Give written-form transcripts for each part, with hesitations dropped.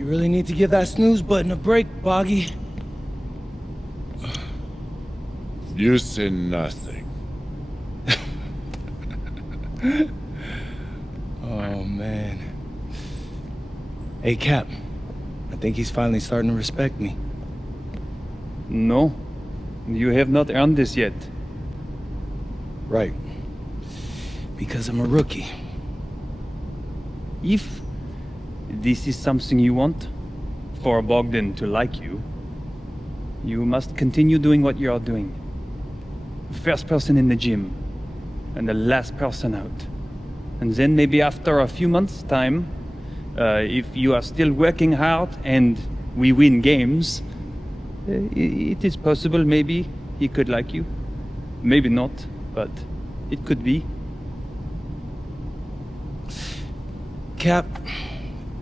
You really need to give that snooze button a break, Boggy. You say nothing. Oh, man. Hey, Cap. I think he's finally starting to respect me. No, you have not earned this yet. Right. Because I'm a rookie. If this is something you want, for Bogdan to like you, you must continue doing what you are doing. First person in the gym, and the last person out. And then maybe after a few months' time, if you are still working hard and we win games, it is possible maybe he could like you. Maybe not, but it could be. Cap,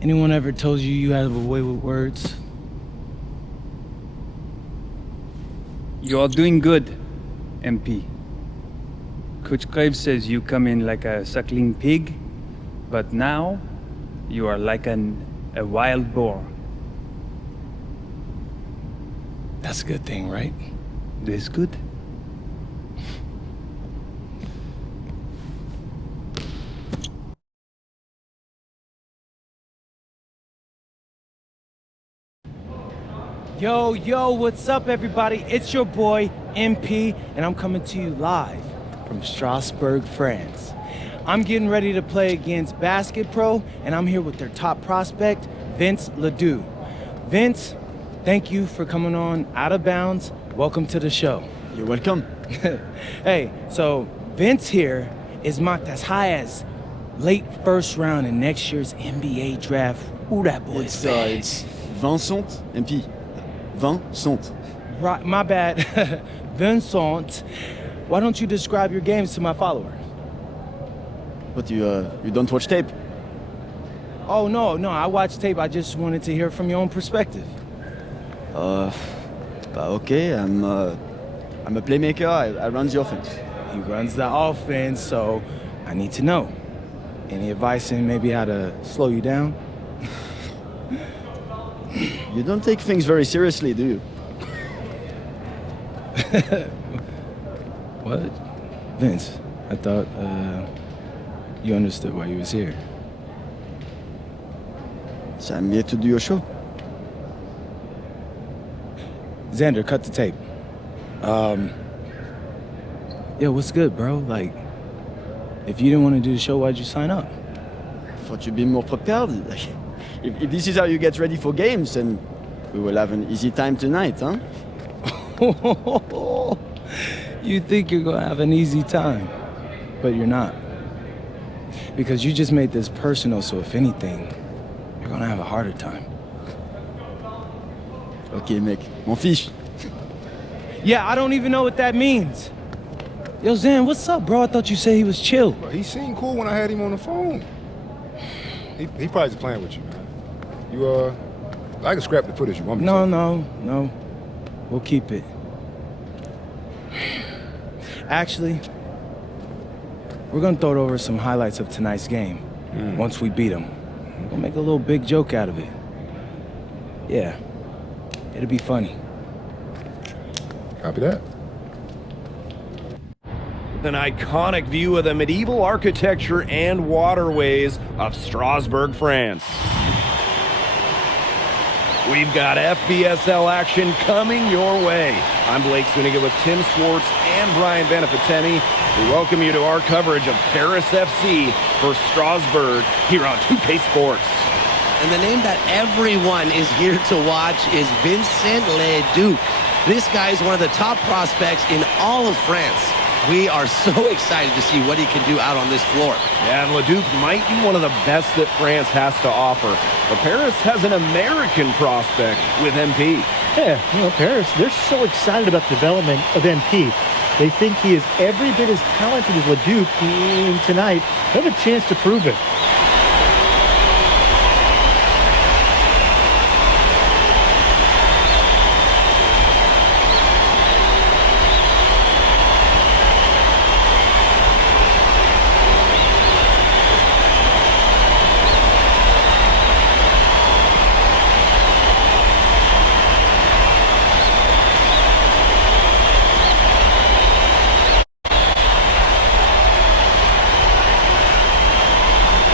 anyone ever told you you have a way with words? You are doing good, MP. Coach Graves says you come in like a suckling pig, but now you are like a wild boar. That's a good thing, right? That's good. Yo, what's up, everybody? It's your boy, MP, and I'm coming to you live from Strasbourg, France. I'm getting ready to play against Basket Pro, and I'm here with their top prospect, Vincent Leduc. Vince, thank you for coming on Out of Bounds. Welcome to the show. You're welcome. Hey, so Vince here is mocked as high as late first round in next year's NBA draft. Ooh, that boy's bad. It's Vincent, MP. Vincent. Right, my bad. Vincent, why don't you describe your games to my followers? But you don't watch tape? Oh, no, I watched tape. I just wanted to hear from your own perspective. Okay, I'm a playmaker. I run the offense. He runs the offense, so I need to know. Any advice in maybe how to slow you down? You don't take things very seriously, do you? What? Vince, I thought, you understood why you was here. So I'm here to do your show. Xander, cut the tape. Yo, what's good, bro? Like, if you didn't want to do the show, why'd you sign up? Thought you'd be more prepared. If this is how you get ready for games, then we will have an easy time tonight, huh? You think you're gonna have an easy time, but you're not. Because you just made this personal, so if anything, you're gonna have a harder time. Okay, mec. M'en fiche. Yeah, I don't even know what that means. Yo, Zan, what's up, bro? I thought you said he was chill. Bro, he seemed cool when I had him on the phone. He probably just playing with you, man. I can scrap the footage you want me to. No. We'll keep it. Actually, we're gonna throw it over some highlights of tonight's game. Once we beat them. We'll make a little big joke out of it. Yeah, it'll be funny. Copy that. An iconic view of the medieval architecture and waterways of Strasbourg, France. We've got FBSL action coming your way. I'm Blake Zuniga with Tim Swartz and Brian Beneficeni. We welcome you to our coverage of Paris FC for Strasbourg here on 2K Sports. And the name that everyone is here to watch is Vincent Leduc. This guy is one of the top prospects in all of France. We are so excited to see what he can do out on this floor. Yeah, and Leduc might be one of the best that France has to offer. But Paris has an American prospect with MP. Yeah, Paris, they're so excited about the development of MP. They think he is every bit as talented as Leduc, and tonight, they have a chance to prove it.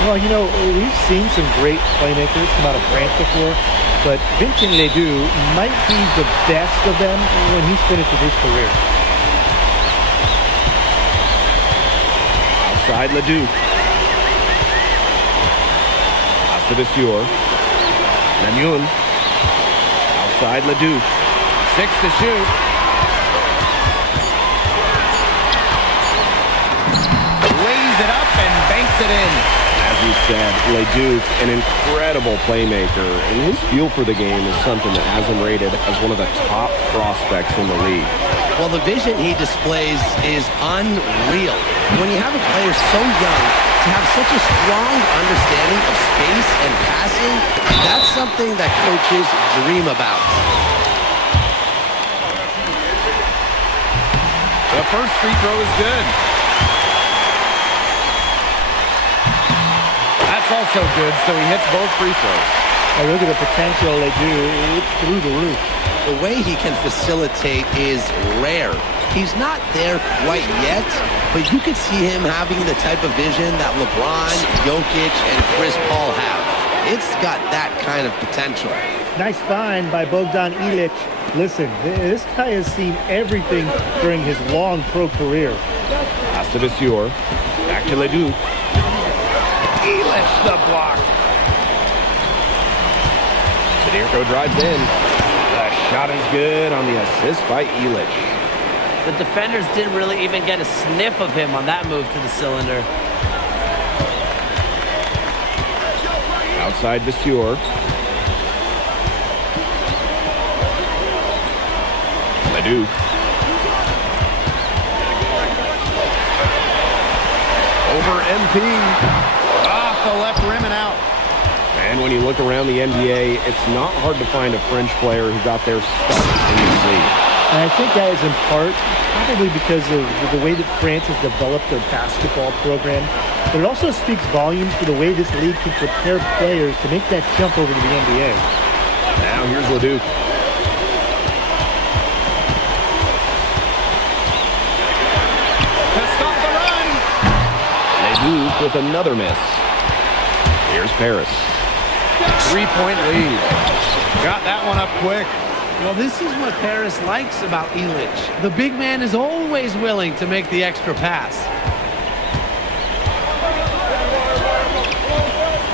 Well, you know, we've seen some great playmakers come out of France before, but Vincent Leduc might be the best of them when he's finished with his career. Outside Leduc. Astavasseur. Lemuel. Outside Leduc. 6 to shoot. Lays it up and banks it in. As you said, Leduc, an incredible playmaker, and his feel for the game is something that has him rated as one of the top prospects in the league. Well, the vision he displays is unreal. When you have a player so young, to have such a strong understanding of space and passing, that's something that coaches dream about. The first free throw is good. That's also good, so he hits both free throws. Now look at the potential they do. It's through the roof. The way he can facilitate is rare. He's not there quite yet, but you could see him having the type of vision that LeBron, Jokic, and Chris Paul have. It's got that kind of potential. Nice find by Bogdan Ilic. Listen, this guy has seen everything during his long pro career. Astavasseur. Back to Leduc. Ilic the block. Sadirko drives in. The shot is good on the assist by Ilic. The defenders didn't really even get a sniff of him on that move to the cylinder. Outside Vasseur. Leduc. Over MP. Off the left rim and out. And when you look around the NBA, it's not hard to find a French player who got their start in this league. And I think that is in part probably because of the way that France has developed their basketball program. But it also speaks volumes for the way this league can prepare players to make that jump over to the NBA. Now here's Leduc. To stop the run. Leduc with another miss. Here's Paris. 3-point lead. Got that one up quick. Well, this is what Paris likes about Ilic. The big man is always willing to make the extra pass.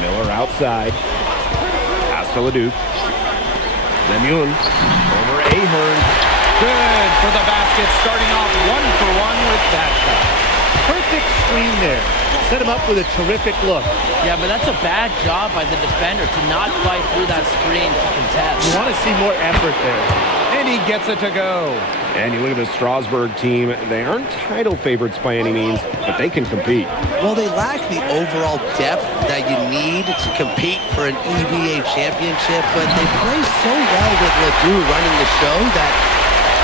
Miller outside. Pass to Leduc. Lemuel over Ahern. Good for the basket, starting off 1-for-1 with that shot. Perfect screen there. Set him up with a terrific look. Yeah, but that's a bad job by the defender to not fight through that screen to contest. You want to see more effort there. And he gets it to go. And you look at the Strasbourg team. They aren't title favorites by any means, but they can compete. Well, they lack the overall depth that you need to compete for an EBA championship, but they play so well with Ledoux running the show that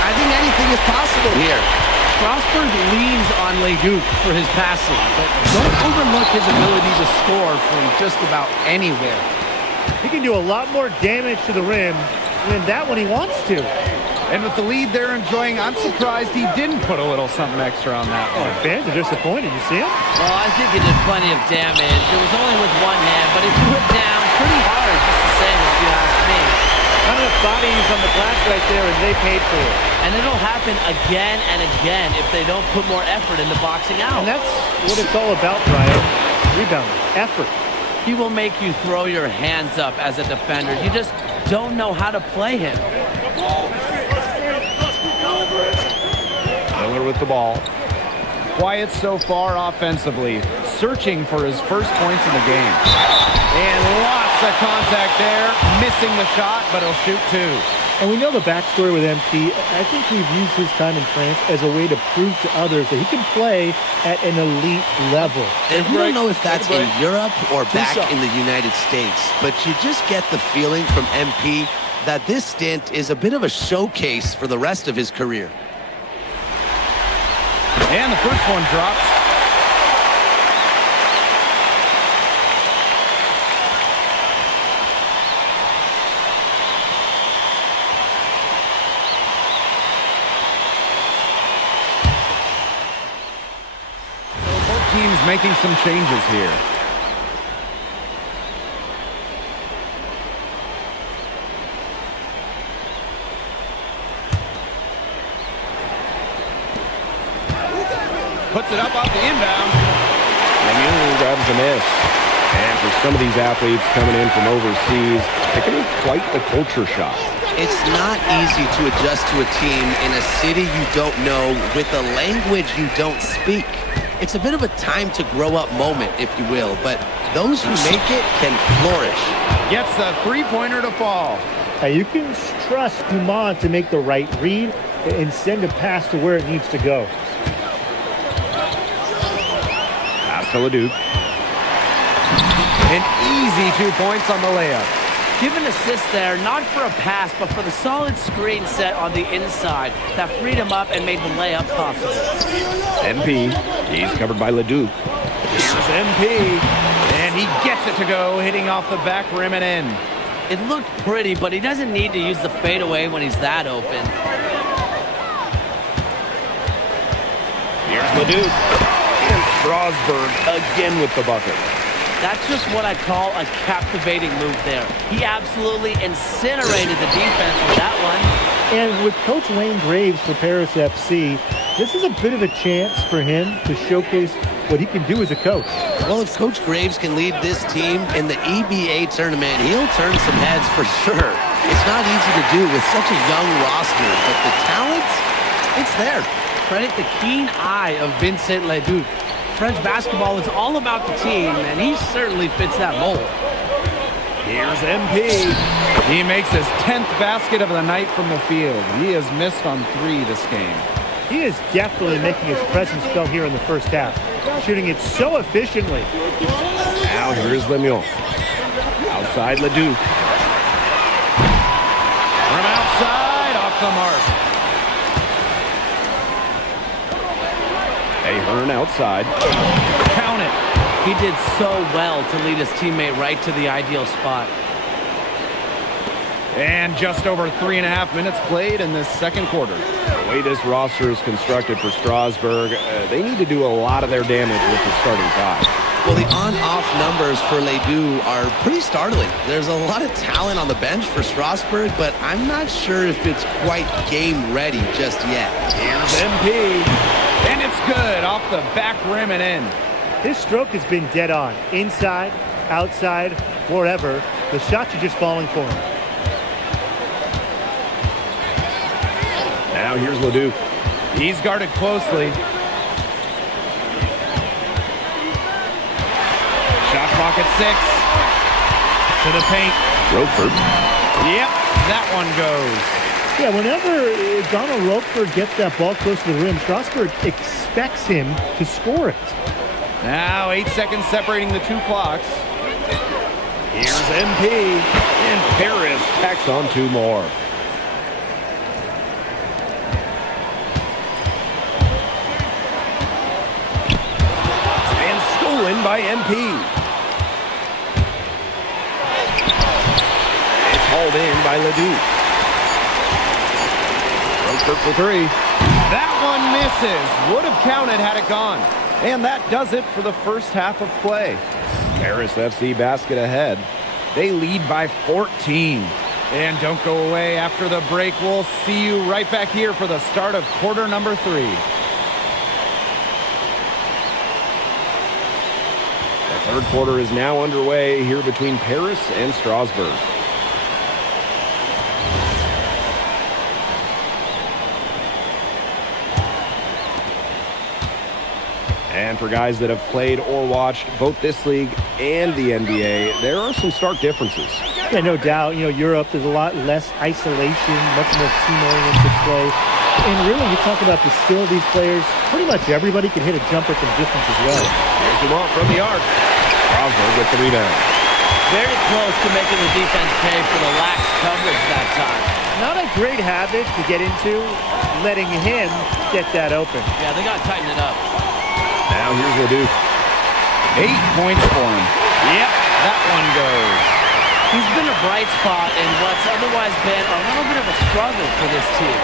I think anything is possible here. Strasbourg leans on Leduc for his passing, but don't overlook his ability to score from just about anywhere. He can do a lot more damage to the rim than that when he wants to. And with the lead they're enjoying, I'm surprised he didn't put a little something extra on that one. Fans are disappointed. You see him? Well, I think he did plenty of damage. It was only with one hand, but he threw it down pretty hard, just the same if you ask me. Not enough bodies on the glass right there, and they paid for it. And it'll happen again and again if they don't put more effort into boxing out. And that's what it's all about, Brian. Rebound, effort. He will make you throw your hands up as a defender. You just don't know how to play him. Miller with the ball. Quiet so far offensively, searching for his first points in the game. And lots of contact there, missing the shot, but he'll shoot two. And we know the backstory with MP. I think he's used his time in France as a way to prove to others that he can play at an elite level. And we don't know if that's in Europe or back in the United States, but you just get the feeling from MP that this stint is a bit of a showcase for the rest of his career. And the first one drops. So both teams making some changes here. puts it up off the inbound. Lemieux grabs the miss. And for some of these athletes coming in from overseas, it can be quite the culture shock. It's not easy to adjust to a team in a city you don't know with a language you don't speak. It's a bit of a time to grow up moment, if you will, but those who make it can flourish. Gets the three-pointer to fall. Now you can trust Dumont to make the right read and send a pass to where it needs to go. Pass to Leduc. An easy 2 points on the layup. Give an assist there, not for a pass, but for the solid screen set on the inside that freed him up and made the layup possible. MP, he's covered by Leduc. Here's MP, and he gets it to go, hitting off the back rim and in. It looked pretty, but he doesn't need to use the fadeaway when he's that open. Here's Leduc, and Strasbourg again with the bucket. That's just what I call a captivating move there. He absolutely incinerated the defense with that one. And with Coach Wayne Graves for Paris FC, this is a bit of a chance for him to showcase what he can do as a coach. Well, if Coach Graves can lead this team in the EBA tournament, he'll turn some heads for sure. It's not easy to do with such a young roster, but the talent, it's there. Credit the keen eye of Vincent Leduc. French basketball is all about the team, and he certainly fits that mold. Here's MP. He makes his 10th basket of the night from the field. He has missed on 3 this game. He is definitely making his presence felt here in the first half, shooting it so efficiently. Now here's Lemieux. Outside Leduc. From outside, off the mark. Ahern outside. Count it. He did so well to lead his teammate right to the ideal spot. And just over 3.5 minutes played in this second quarter. The way this roster is constructed for Strasbourg, they need to do a lot of their damage with the starting 5. Well, the on-off numbers for Ledoux are pretty startling. There's a lot of talent on the bench for Strasbourg, but I'm not sure if it's quite game ready just yet. Here's MP, and it's good off the back rim and in. His stroke has been dead on. Inside, outside, wherever. The shots are just falling for him. Now here's Leduc. He's guarded closely. Shot clock at 6. To the paint. Roquefort. Yep, that one goes. Yeah, whenever Donald Roquefort gets that ball close to the rim, Strasbourg expects him to score it. Now 8 seconds separating the 2 clocks. Here's MP. And Paris tacks on 2 more. And stolen by MP. It's hauled in by Ledoux. Roquefort for 3. That one misses. Would have counted had it gone. And that does it for the first half of play. Paris FC basket ahead. They lead by 14. And don't go away after the break. We'll see you right back here for the start of quarter number 3. The third quarter is now underway here between Paris and Strasbourg. And for guys that have played or watched both this league and the NBA, there are some stark differences. Yeah, no doubt. You know, Europe, there's a lot less isolation, much more team-oriented play. And really, you talk about the skill of these players, pretty much everybody can hit a jumper from distance as well. Here's Dumont from the arc. Strasbourg with the rebound. Very close to making the defense pay for the lax coverage that time. Not a great habit to get into, letting him get that open. Yeah, they got to tighten it up. Now here's Leduc. 8 points for him. Yep, that one goes. He's been a bright spot in what's otherwise been a little bit of a struggle for this team.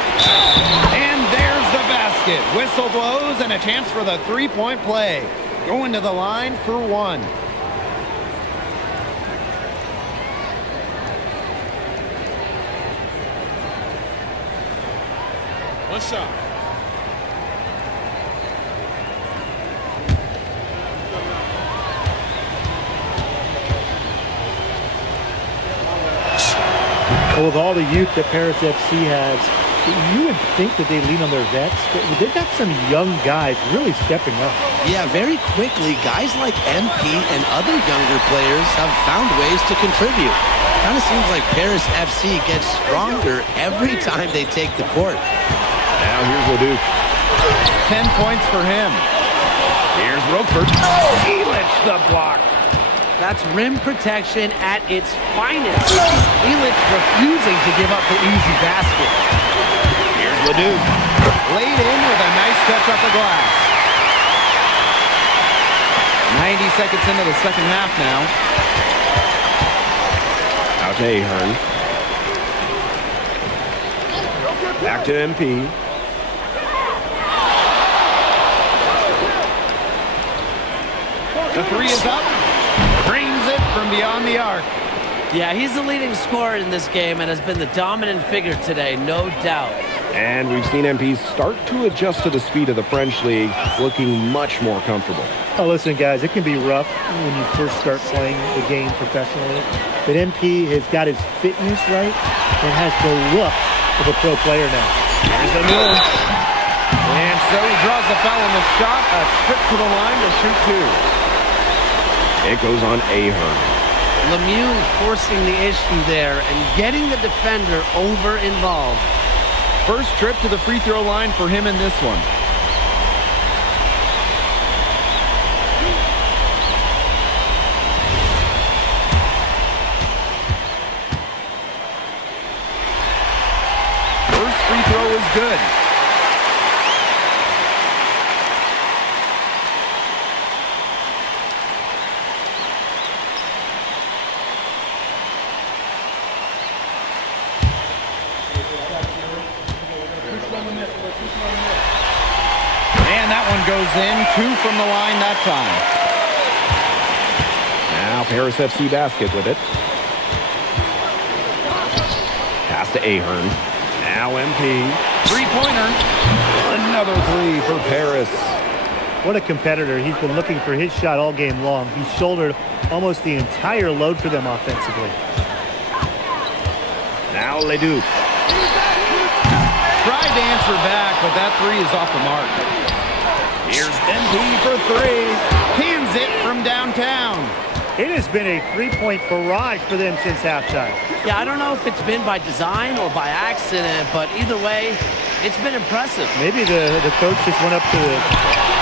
And there's the basket. Whistle blows and a chance for the 3-point play. Going to the line for 1. One shot. Well, with all the youth that Paris FC has, you would think that they lean on their vets, but they've got some young guys really stepping up. Yeah, very quickly, guys like MP and other younger players have found ways to contribute. Kind of seems like Paris FC gets stronger every time they take the court. Now here's Leduc. 10 points for him. Here's Roquefort. Oh, Elich the block. That's rim protection at its finest. Elich refusing to give up the easy basket. Here's Leduc. Laid in with a nice touch off the glass. 90 seconds into the second half now. Out to Ahern. Back to MP. The three is up. Brings it from beyond the arc. Yeah, he's the leading scorer in this game and has been the dominant figure today, no doubt. And we've seen MP start to adjust to the speed of the French league, looking much more comfortable. Oh, listen, guys, it can be rough when you first start playing the game professionally. But MP has got his fitness right and has the look of a pro player now. Here's the move. And so he draws the foul on the shot. A trip to the line to shoot two. It goes on Ahern. Lemieux forcing the issue there and getting the defender over involved. First trip to the free throw line for him in this one. First free throw is good. And that one goes in. Two from the line that time. Now Paris FC basket with it. Pass to Ahern. Now MP. Three-pointer. Another three for Paris. What a competitor. He's been looking for his shot all game long. He shouldered almost the entire load for them offensively. Now Leduc. Tried to answer back, but that three is off the mark. Here's MP for three. Cans it from downtown. It has been a three-point barrage for them since halftime. Yeah, I don't know if it's been by design or by accident, but either way, it's been impressive. Maybe the coach just went up to the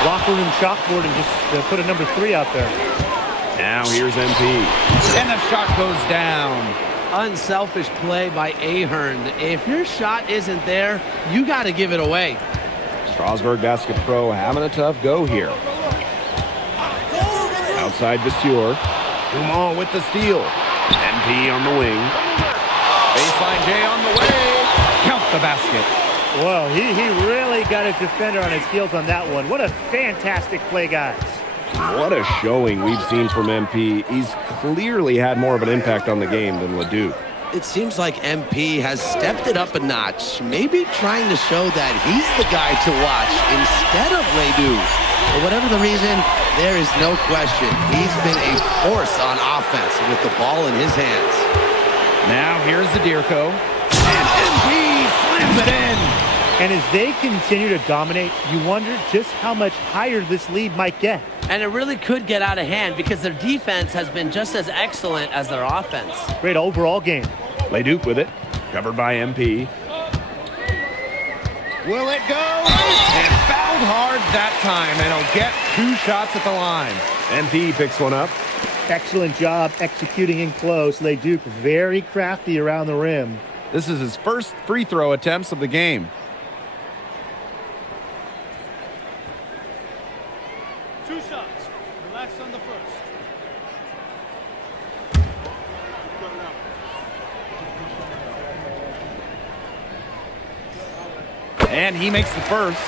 locker room chalkboard and just put a number 3 out there. Now here's MP. And the shot goes down. Unselfish play by Ahern. If your shot isn't there, you got to give it away. Strasbourg Basket Pro having a tough go here. Outside Vasseur. Dumont with the steal. MP on the wing. Baseline J on the way. Count the basket. Well, he really got his defender on his heels on that one. What a fantastic play, guys. What a showing we've seen from MP. He's clearly had more of an impact on the game than Leduc. It seems like MP has stepped it up a notch, maybe trying to show that he's the guy to watch instead of Leduc. For whatever the reason, there is no question. He's been a force on offense with the ball in his hands. Now here's Zadirko. And MP slams it in. And as they continue to dominate, you wonder just how much higher this lead might get. And it really could get out of hand because their defense has been just as excellent as their offense. Great overall game. Leduc with it. Covered by MP. Will it go? And fouled hard that time. And he'll get 2 shots at the line. MP picks one up. Excellent job executing in close. Leduc very crafty around the rim. This is his first free throw attempts of the game. And he makes the first.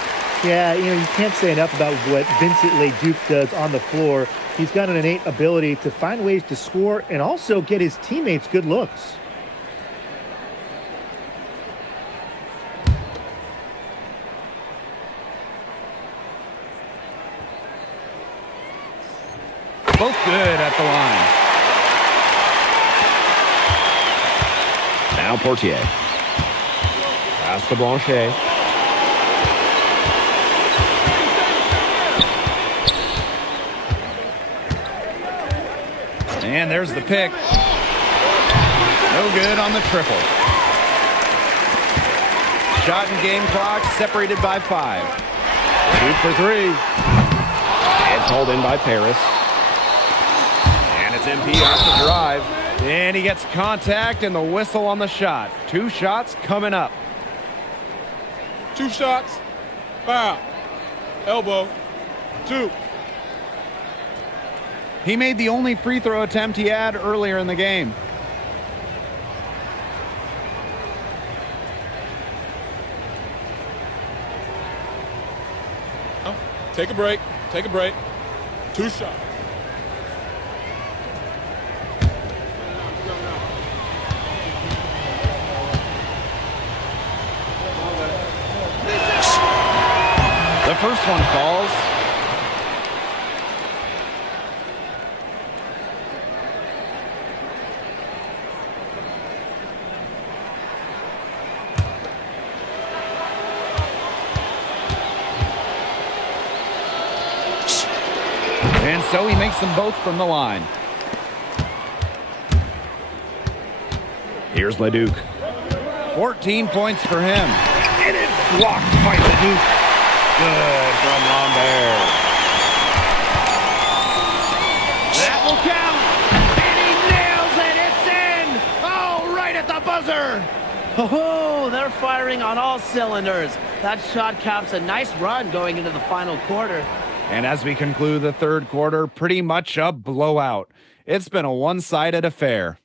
Yeah, you can't say enough about what Vincent Leduc does on the floor. He's got an innate ability to find ways to score and also get his teammates good looks. Both good at the line. Now Now Portier. Pass to Blanchet. And there's the pick. No good on the triple. Shot and game clock separated by 5. Shoot for 3. It's hauled in by Paris. And it's MP off the drive. And he gets contact and the whistle on the shot. 2 shots coming up. 2 shots. Foul. Elbow. 2. He made the only free throw attempt he had earlier in the game. Take a break. Take a break. 2 shots. The first one falls. And so he makes them both from the line. Here's Leduc. 14 points for him. And it's blocked by Leduc. Good from Lambert. That will count. And he nails it. It's in. Oh, right at the buzzer. Oh, they're firing on all cylinders. That shot caps a nice run going into the final quarter. And as we conclude the third quarter, pretty much a blowout. It's been a one-sided affair.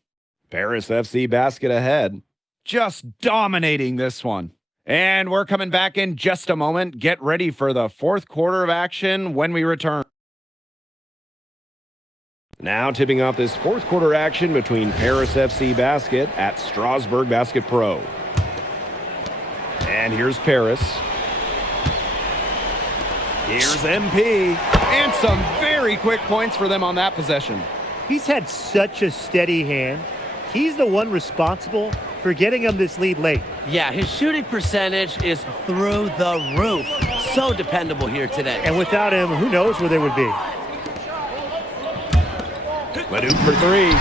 Paris FC basket ahead. Just dominating this one. And we're coming back in just a moment. Get ready for the fourth quarter of action when we return. Now tipping off this fourth quarter action between Paris FC Basket at Strasbourg Basket Pro. And here's Paris. Here's MP. And some very quick points for them on that possession. He's had such a steady hand. He's the one responsible for getting him this lead late. Yeah, his shooting percentage is through the roof. So dependable here today. And without him, who knows where they would be. Leduc for 3.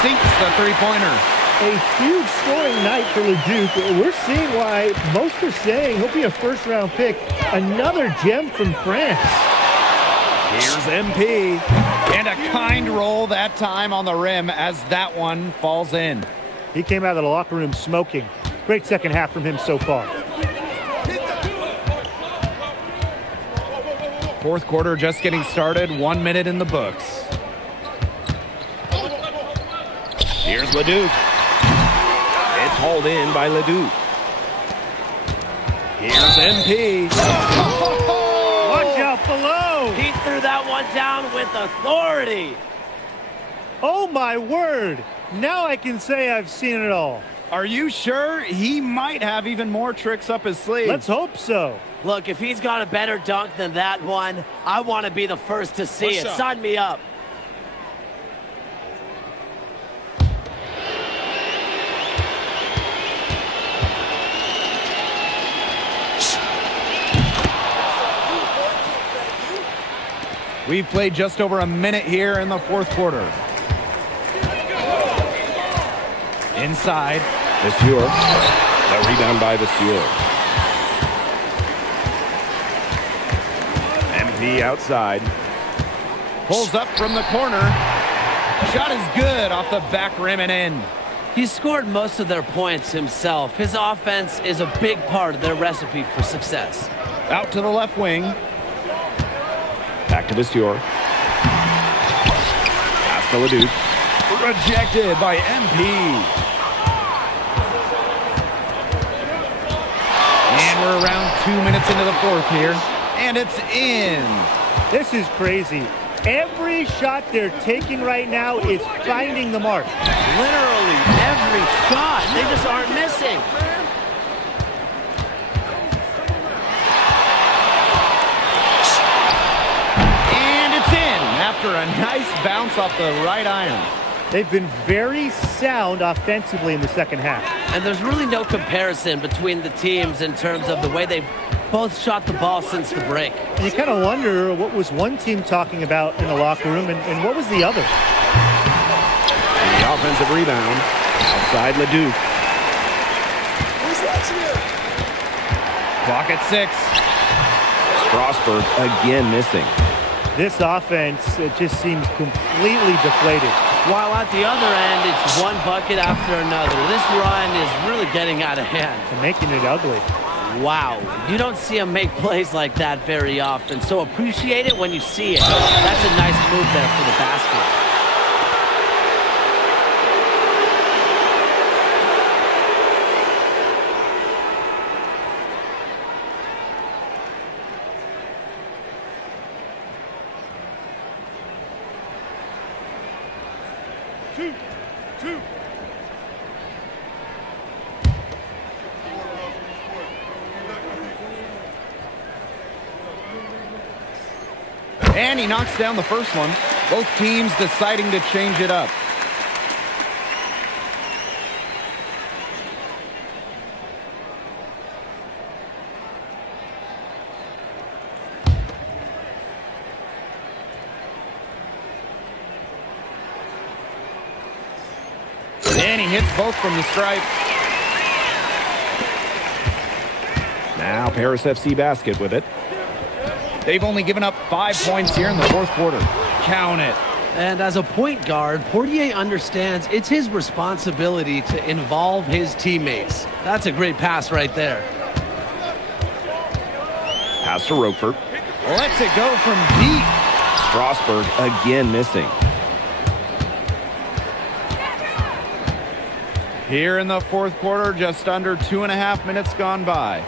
Sinks the three-pointer. A huge scoring night for Leduc. We're seeing why most are saying he'll be a first-round pick. Another gem from France. Here's MP. And a kind roll that time on the rim as that one falls in. He came out of the locker room smoking. Great second half from him so far. Fourth quarter just getting started. 1 minute in the books. Here's Leduc. It's hauled in by Leduc. Here's MP. Watch out below. He threw that one down with authority. Oh my word. Now I can say I've seen it all. Are you sure? He might have even more tricks up his sleeve. Let's hope so. Look, if he's got a better dunk than that one, I want to be the first to see it. Sign me up. We've played just over a minute here in the fourth quarter. Inside. Monsieur. The rebound by Monsieur. MP outside. Pulls up from the corner. Shot is good off the back rim and in. He scored most of their points himself. His offense is a big part of their recipe for success. Out to the left wing. Back to Monsieur. Pass to Leduc. Rejected by MP. And we're around 2 minutes into the fourth here. And it's in. This is crazy. Every shot they're taking right now is finding the mark. Literally every shot. They just aren't missing. And it's in after a nice bounce off the right iron. They've been very sound offensively in the second half. And there's really no comparison between the teams in terms of the way they've both shot the ball since the break. And you kind of wonder what was one team talking about in the locker room and what was the other? The offensive rebound outside Leduc. Clock at 6. Strasbourg again missing. This offense, it just seems completely deflated. While at the other end, it's one bucket after another. This run is really getting out of hand. And making it ugly. Wow, you don't see him make plays like that very often, so appreciate it when you see it. That's a nice move there for the basket. Two. And he knocks down the first one. Both teams deciding to change it up. And he hits both from the stripe. Now Paris FC basket with it. They've only given up 5 points here in the fourth quarter. Count it. And as a point guard, Portier understands it's his responsibility to involve his teammates. That's a great pass right there. Pass to Roquefort. Lets it go from deep. Strasbourg again missing. Here in the fourth quarter, just under 2.5 minutes gone by.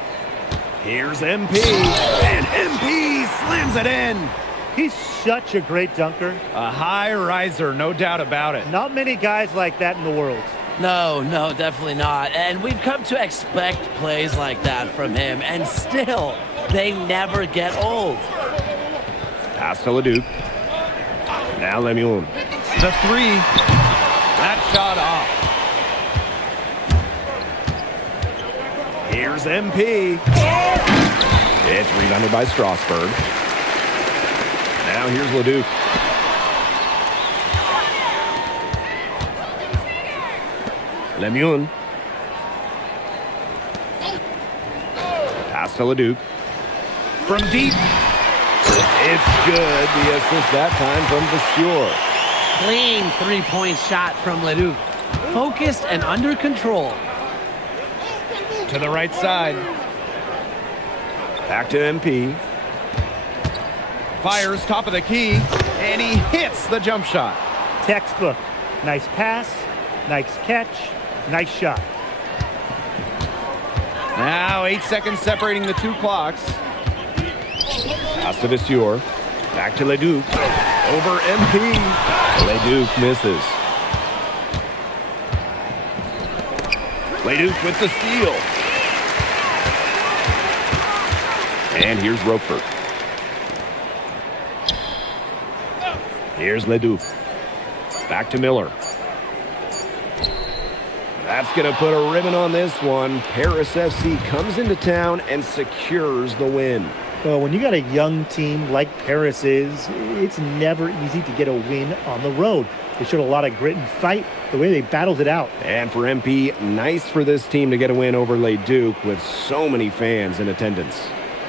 Here's MP, and MP slams it in. He's such a great dunker. A high riser, no doubt about it. Not many guys like that in the world. No, definitely not. And we've come to expect plays like that from him, and still, they never get old. Pass to Leduc. Now Lemuel. The three. That shot off. Here's MP. It's rebounded by Strasbourg. Now here's Leduc. Lemuel. Pass to Leduc. From deep. It's good. The assist that time from Vasseur. Clean three-point shot from Leduc. Focused and under control. To the right side. Back to MP. Fires top of the key, and he hits the jump shot. Textbook. Nice pass, nice catch, nice shot. Now 8 seconds separating the two clocks. Pass to Vasseur. Back to Leduc. Over MP. Leduc misses. Leduc with the steal. And here's Roquefort. Here's Leduc. Back to Miller. That's going to put a ribbon on this one. Paris FC comes into town and secures the win. Well, when you got a young team like Paris is, it's never easy to get a win on the road. They showed a lot of grit and fight, the way they battled it out. And for MP, nice for this team to get a win over Leduc with so many fans in attendance.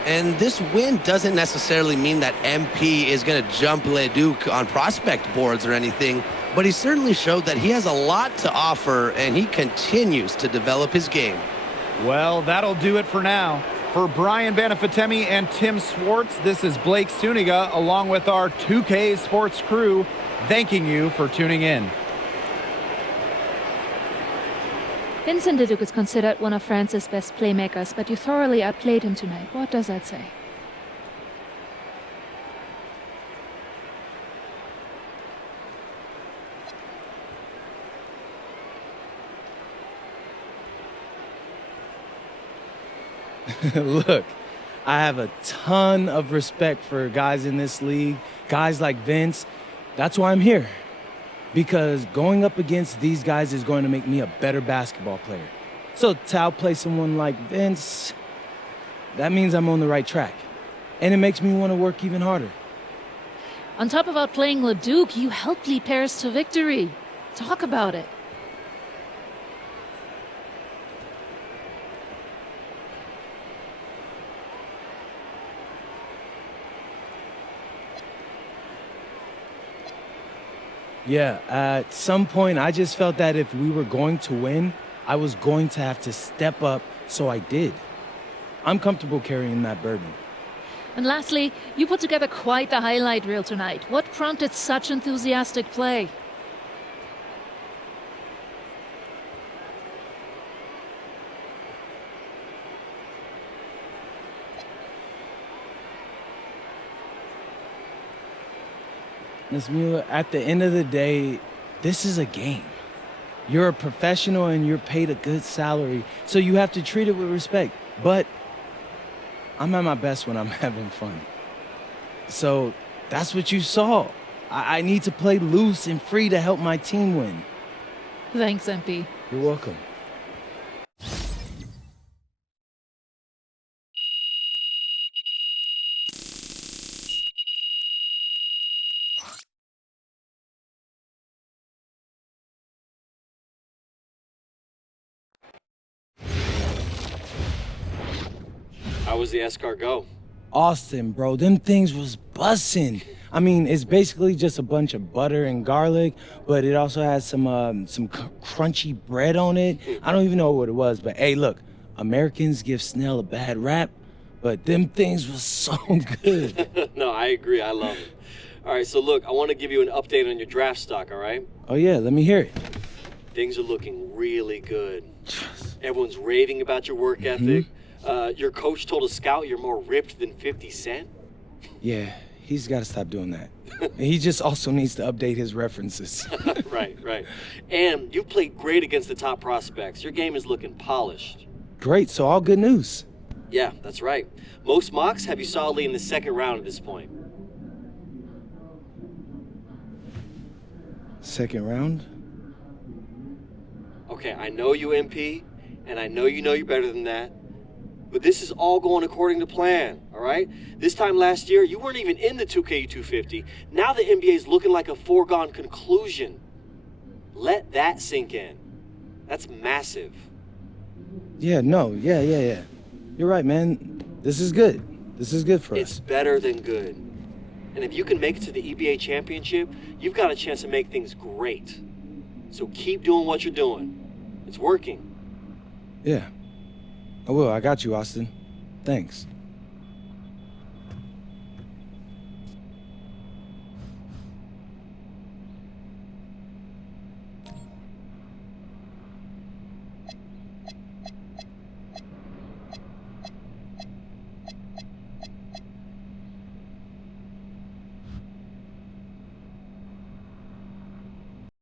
And this win doesn't necessarily mean that MP is going to jump Leduc on prospect boards or anything, but he certainly showed that he has a lot to offer, and he continues to develop his game. Well, that'll do it for now. For Brian Banafitemi and Tim Swartz, this is Blake Suniga, along with our 2K Sports crew, thanking you for tuning in. Vincent Leduc is considered one of France's best playmakers, but you thoroughly outplayed him tonight. What does that say? Look, I have a ton of respect for guys in this league, guys like Vince. That's why I'm here. Because going up against these guys is going to make me a better basketball player. So to outplay someone like Vince, that means I'm on the right track. And it makes me want to work even harder. On top of outplaying Leduc, you helped lead Paris to victory. Talk about it. Yeah, at some point I just felt that if we were going to win, I was going to have to step up, so I did. I'm comfortable carrying that burden. And lastly, you put together quite the highlight reel tonight. What prompted such enthusiastic play? Ms. Mueller, at the end of the day, this is a game. You're a professional and you're paid a good salary, so you have to treat it with respect. But I'm at my best when I'm having fun. So that's what you saw. I need to play loose and free to help my team win. Thanks, MP. You're welcome. How was the escargot? Austin, bro, them things was bussin'. I mean, it's basically just a bunch of butter and garlic, but it also has some crunchy bread on it. I don't even know what it was, but hey, look, Americans give Snell a bad rap, but them things was so good. No, I agree. I love it. All right, so look, I want to give you an update on your draft stock, all right? Oh yeah, let me hear it. Things are looking really good. Everyone's raving about your work ethic. Your coach told a scout you're more ripped than 50 Cent. Yeah, he's got to stop doing that. And he just also needs to update his references. Right. And you've played great against the top prospects. Your game is looking polished. Great, so all good news. Yeah, that's right. Most mocks have you solidly in the second round at this point. Second round? Okay, I know you, MP, and I know you're better than that. But this is all going according to plan, all right? This time last year, you weren't even in the 2K250. Now the NBA's looking like a foregone conclusion. Let that sink in. That's massive. Yeah. You're right, man. This is good. This is good for us. It's better than good. And if you can make it to the EBA championship, you've got a chance to make things great. So keep doing what you're doing. It's working. Yeah. I will. I got you, Austin. Thanks.